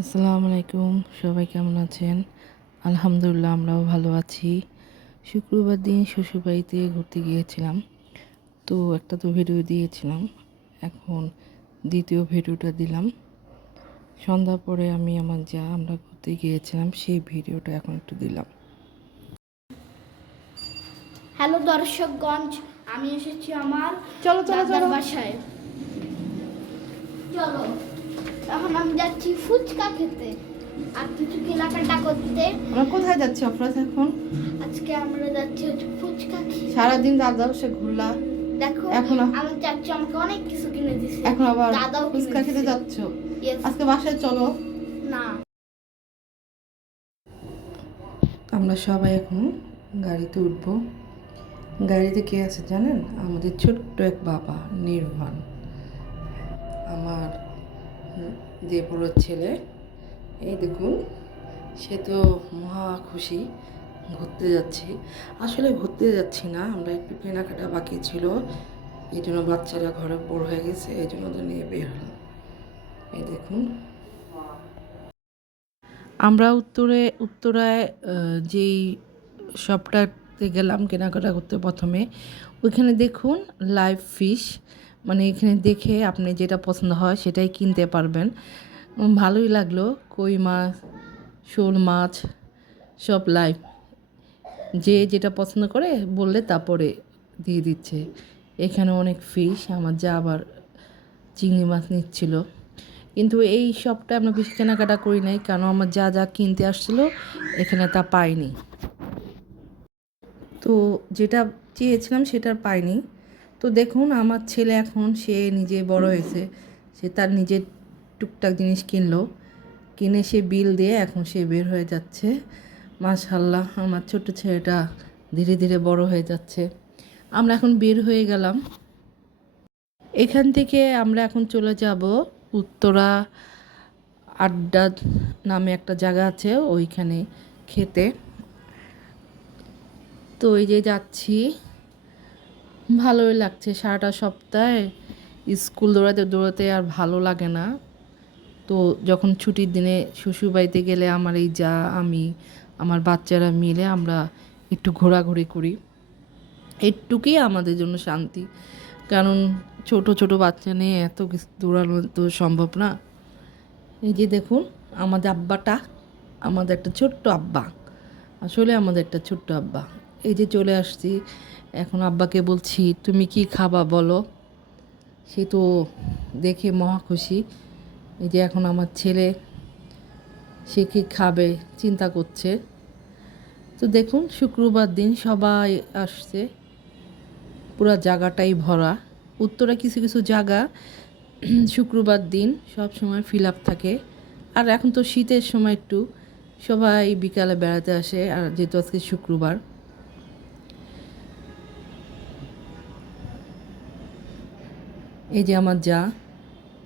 আসসালামু আলাইকুম সবাই কেমন আছেন? আলহামদুলিল্লাহ আমরাও ভালো আছি। শুক্রবার দিন শ্বশুরবাড়িতে ঘুরতে গিয়েছিলাম। তো একটা তো ভিডিও দিয়েছিলাম। এখন দ্বিতীয় ভিডিওটা দিলাম। সন্ধ্যা পরে আমি আমার যা আমরা ঘুরতে গিয়েছিলাম সেই ভিডিওটা এখন একটু দিলাম। হ্যালো দর্শকগঞ্জ আমি এসেছি আমার চলো, চলো। বাসায়। চলো। এখন আমি যাচ্ছি ফুচকা খেতে। আর কিছু কেনাকাটা করতে। আমরা কোথায় যাচ্ছি অফরাজ এখন? আজকে আমরা যাচ্ছি হচ্ছে ফুচকা খেতে। সারাদিন দাদা বসে ঘুরলা দেখো এখন আমার চাচু আমাকে অনেক কিছু কিনে দিছে। এখন আবার দাদাও ফুচকা খেতে। যাচ্ছ? আজকে বাসায় চলো। না। আমরা সবাই এখন গাড়িতে উঠব। গাড়িতে কে আছে জানেন? আমাদের ছোট্ট এক বাবা নির্বাণ আমার দেবর ছেলে। এই দেখুন, সে তো মহা খুশি, ঘুরতে যাচ্ছি। আসলে ঘুরতে যাচ্ছি না, আমরা একটু কেনাকাটা বাকি ছিল। এই জন্য বাচ্চারা ঘরে বড় হয়ে গেছে, এই জন্য তো নিয়ে বের হলাম। এই দেখুন। আমরা উত্তরে, উত্তরায় যেই শপটাতে গেলাম কেনাকাটা করতে প্রথমে, ওইখানে দেখুন লাইভ ফিশ মানে এখানে দেখে আপনি যেটা পছন্দ হয় সেটাই কিনতে পারবেন। ভালোই লাগল। কই মাছ, শোল মাছ, সব লাইভ যে যেটা পছন্দ করে বললে তারপরে দিয়ে দিচ্ছে। এখানে অনেক ফিশ আমার যা আবার চিংড়ি মাছ নিচ্ছিল। কিন্তু এই সবটা আমরা বেশি কেনাকাটা করি নাই, কারণ আমার যা যা কিনতে আসছিল, এখানে তা পাইনি। তো যেটা চেয়েছিলাম সেটা পাইনি। তো দেখুন, আমার ছেলে এখন, সে নিজে বড় হয়েছে। সে তার নিজের টুকটাক জিনিস কিনলো। কিনে সে বিল দিয়ে এখন সে বের হয়ে যাচ্ছে। মাশাল্লাহ আমার ছোট ছেলেটা ধীরে ধীরে বড় হয়ে যাচ্ছে। আমরা এখন বের হয়ে গেলাম। এখান থেকে আমরা এখন চলে যাব উত্তরা আড্ডা নামে একটা জায়গা আছে, ওইখানে খেতে। তো এই যে যাচ্ছি। ভালোই লাগছে। সারাটা সপ্তাহে স্কুল দৌড়াতে দৌড়াতে আর ভালো লাগে না। তো যখন ছুটির দিনে শ্বশুরবাড়িতে গেলে আমার এই যা, আমি, আমার বাচ্চারা মিলে আমরা একটু ঘোরাঘুরি করি। এটুকুই আমাদের জন্য শান্তি। কারণ ছোট ছোট বাচ্চা নিয়ে এত কিছু দৌড়ানো তো সম্ভব না। এই যে দেখুন, আমাদের আব্বাটা, আমাদের একটা ছোট্ট আব্বা। আসলে আমাদের একটা ছোট্ট আব্বা। এই যে চলে আসছি, এখন আব্বাকে বলছি, তুমি কি খাবা বলো? সে তো দেখে মহা খুশি। এই যে এখন আমার ছেলে, সে কি খাবে চিন্তা করছে। তো দেখুন, শুক্রবার দিন সবাই আসছে। পুরো জায়গাটাই ভরা। উত্তরে কিছু কিছু জায়গা, শুক্রবার দিন সব সময় ফিল আপ থাকে। আর এখন তো শীতের সময় একটু সবাই বিকালে বেড়াতে আসে, আর যেহেতু আজকে শুক্রবার। এই যে আমার যা,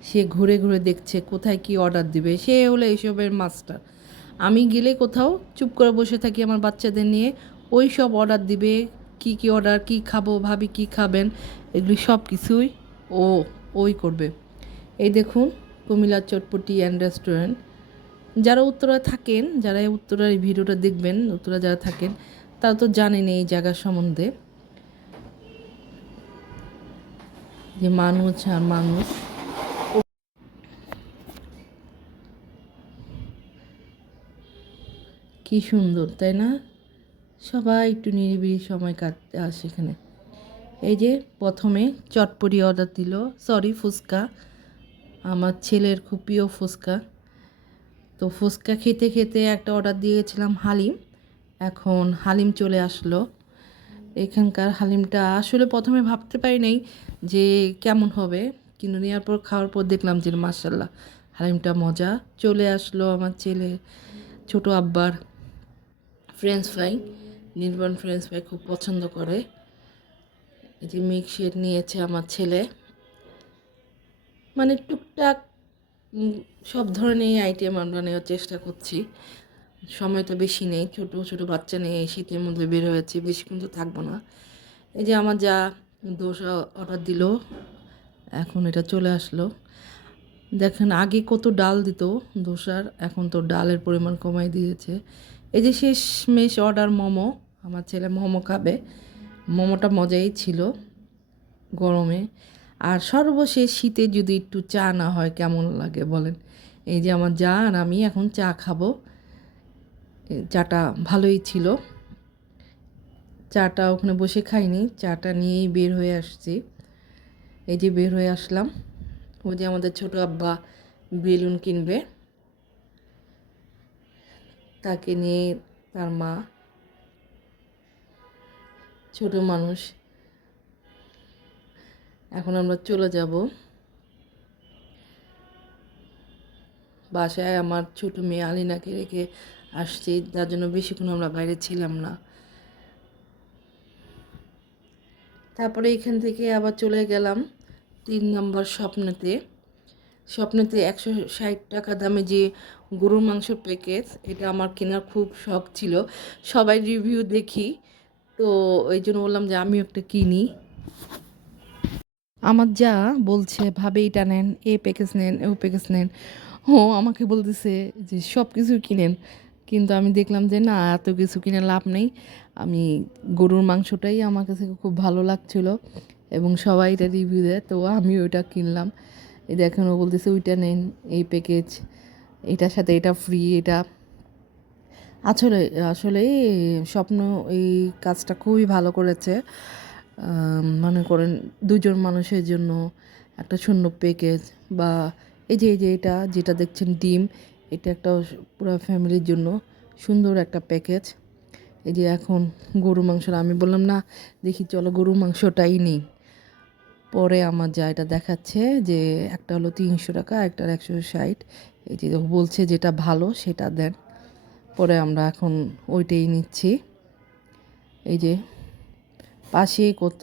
সে ঘুরে ঘুরে দেখছে কোথায় কি অর্ডার দিবে। সে হলো এইসবের মাস্টার আমি গেলে কোথাও চুপ করে বসে থাকি আমার বাচ্চাদের নিয়ে। ওই সব অর্ডার দিবে, কি কি অর্ডার কি খাব, ভাবি কি খাবেন, এগুলি সব কিছুই ও, ওই করবে। এই দেখুন কুমিল্লার চটপটি অ্যান্ড রেস্টুরেন্ট যারা উত্তরা থাকেন, যারা এই উত্তরার এই ভিডিওটা দেখবেন উত্তরা যারা থাকেন, তারা তো জানেন এই জায়গার সম্বন্ধে। যে মানুষ আর মানুষ। কি সুন্দর, তাই না? সবাই একটু নিরিবিলি সময় কাটতে আসে এখানে। এই যে প্রথমে চটপটি অর্ডার দিল। সরি ফুচকা। আমার ছেলের খুব প্রিয় ফুচকা। তো ফুচকা খেতে খেতে একটা অর্ডার দিয়েছিলাম হালিম। এখন হালিম চলে আসলো। এখানকার হালিমটা আসলে প্রথমে ভাবতে পারি নাই যে কেমন হবে, কিন্তু নেওয়ার পর, খাওয়ার পর দেখলাম যে মার্শাল্লাহ হালিমটা মজা। চলে আসলো আমার ছেলে, ছোট আব্বার French fry Nirban French fry খুব পছন্দ করে। এই যে মিক্সের নিয়েছে আমার ছেলে। মানে টুকটাক সব ধরনের আইটেম আমরা নেওয়ার চেষ্টা করছি। সময় তো বেশি নেই, ছোটো ছোটো বাচ্চা নিয়ে শীতের মধ্যে বের হয়েছে, বেশিক্ষণ তো থাকব না। এই যে আমার যা দোসা অর্ডার দিল, এখন এটা চলে আসলো। দেখেন, আগে কত ডাল দিত দোসার, এখন তো ডালের পরিমাণ কমাই দিয়েছে। এই যে শেষ মেশ অর্ডার মোমো, আমার ছেলে মোমো খাবে। মোমোটা মজাই ছিল গরমে। আর সর্বশেষ শীতে যদি একটু চা না হয়, কেমন লাগে বলেন? এই যে আমার যা আর আমি এখন চা খাব। চাটা ভালোই ছিল। চাটা ওখানে বসে খাইনি, চাটা নিয়েই বের হয়ে আসছি। এই যে বের হয়ে আসলাম, ও যে আমাদের ছোট আব্বা বেলুন কিনবে, তাকে নিয়ে তার মা, ছোট মানুষ। এখন আমরা চলে যাব। বাসায় আমার ছোট মেয়ে আলিনাকে রেখে আসছি, যার জন্য বেশিক্ষণ আমরা বাইরে ছিলাম না। তারপরে এখান থেকে আবার চলে গেলাম তিন নম্বর স্বপ্নেতে। স্বপ্নেতে একশো ষাট টাকা দামে যে গরুর মাংসের প্যাকেজ এটা আমার কেনার খুব শখ ছিল। সবাই রিভিউ দেখি, তো ওই জন্য বললাম যে আমিও একটা কিনি। আমার যা বলছে ভাবে এটা নেন, এ প্যাকেজ নেন, ও প্যাকেজ নেন। ও আমাকে বলতেছে যে সব কিছু কিনেন। কিন্তু আমি দেখলাম যে, না, এত কিছু কিনে লাভ নেই। আমি গরুর মাংসটাই আমার কাছে খুব ভালো লাগছিল এবং সবাই এটা রিভিউ দেয়, তো আমি ওইটা কিনলাম। এই দেখেন, ও বলতেছে, ওইটা নেন, এই প্যাকেজ এটার সাথে এটা ফ্রি এটা। আসলে আসলে স্বপ্ন এই কাজটা খুবই ভালো করেছে। মনে করেন দুজন মানুষের জন্য একটা শূন্য প্যাকেজ বা এই যে এই যে এটা, যেটা দেখছেন ডিম, এটা একটা পুরো ফ্যামিলির জন্য সুন্দর একটা প্যাকেজ এই যে এখন গরু মাংসটা আমি বললাম না, দেখি চলো গরু মাংসটাই নেই। পরে আমার যা এটা দেখাচ্ছে যে, একটা হলো তিনশো টাকা, একটা একশো ষাট। এই যে বলছে যেটা ভালো সেটা দেন। পরে আমরা এখন ওইটাই নিচ্ছি। এই যে, পাশে কত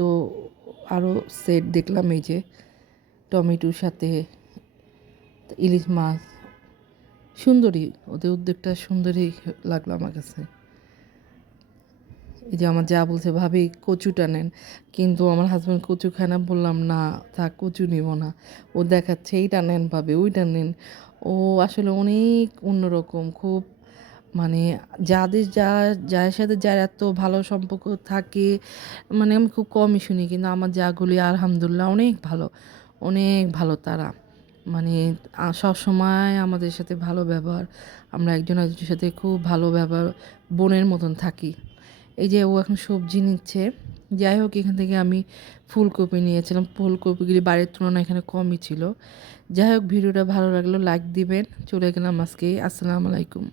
আরও সেট দেখলাম, এই যে টমেটোর সাথে ইলিশ মাছ। সুন্দরী, ওদের উদ্যোগটা সুন্দরই লাগল আমার কাছে। এই যে আমার যা বলছে, ভাবি, কচুটা নেন। কিন্তু আমার হাজব্যান্ড কচু খায় না, বললাম, না, থাক, কচু নিব না। ও দেখাচ্ছে, এইটা নেন, ভাবে, ওইটা নেন। ও আসলে অনেক অন্যরকম, খুব মানে যাদের যা, যার সাথে যার এত ভালো সম্পর্ক থাকে মানে আমি খুব কমই শুনি, কিন্তু আমার যাগুলি আলহামদুলিল্লাহ, অনেক ভালো অনেক ভালো তারা। মানে সব সময় আমাদের সাথে ভালো ব্যবহার, আমরা একজন একজনের সাথে খুব ভালো ব্যবহার, বোনের মতন থাকি। এই যে ও এখন সবজি নিচ্ছে, যাই হোক, এখান থেকে আমি ফুলকপি নিয়েছিলাম। ফুলকপিগুলি বাড়ির তুলনায় এখানে কমই ছিল। যাই হোক, ভিডিওটা ভালো লাগল লাইক দিবেন। চলে গেলাম আজকে। আসসালামু আলাইকুম।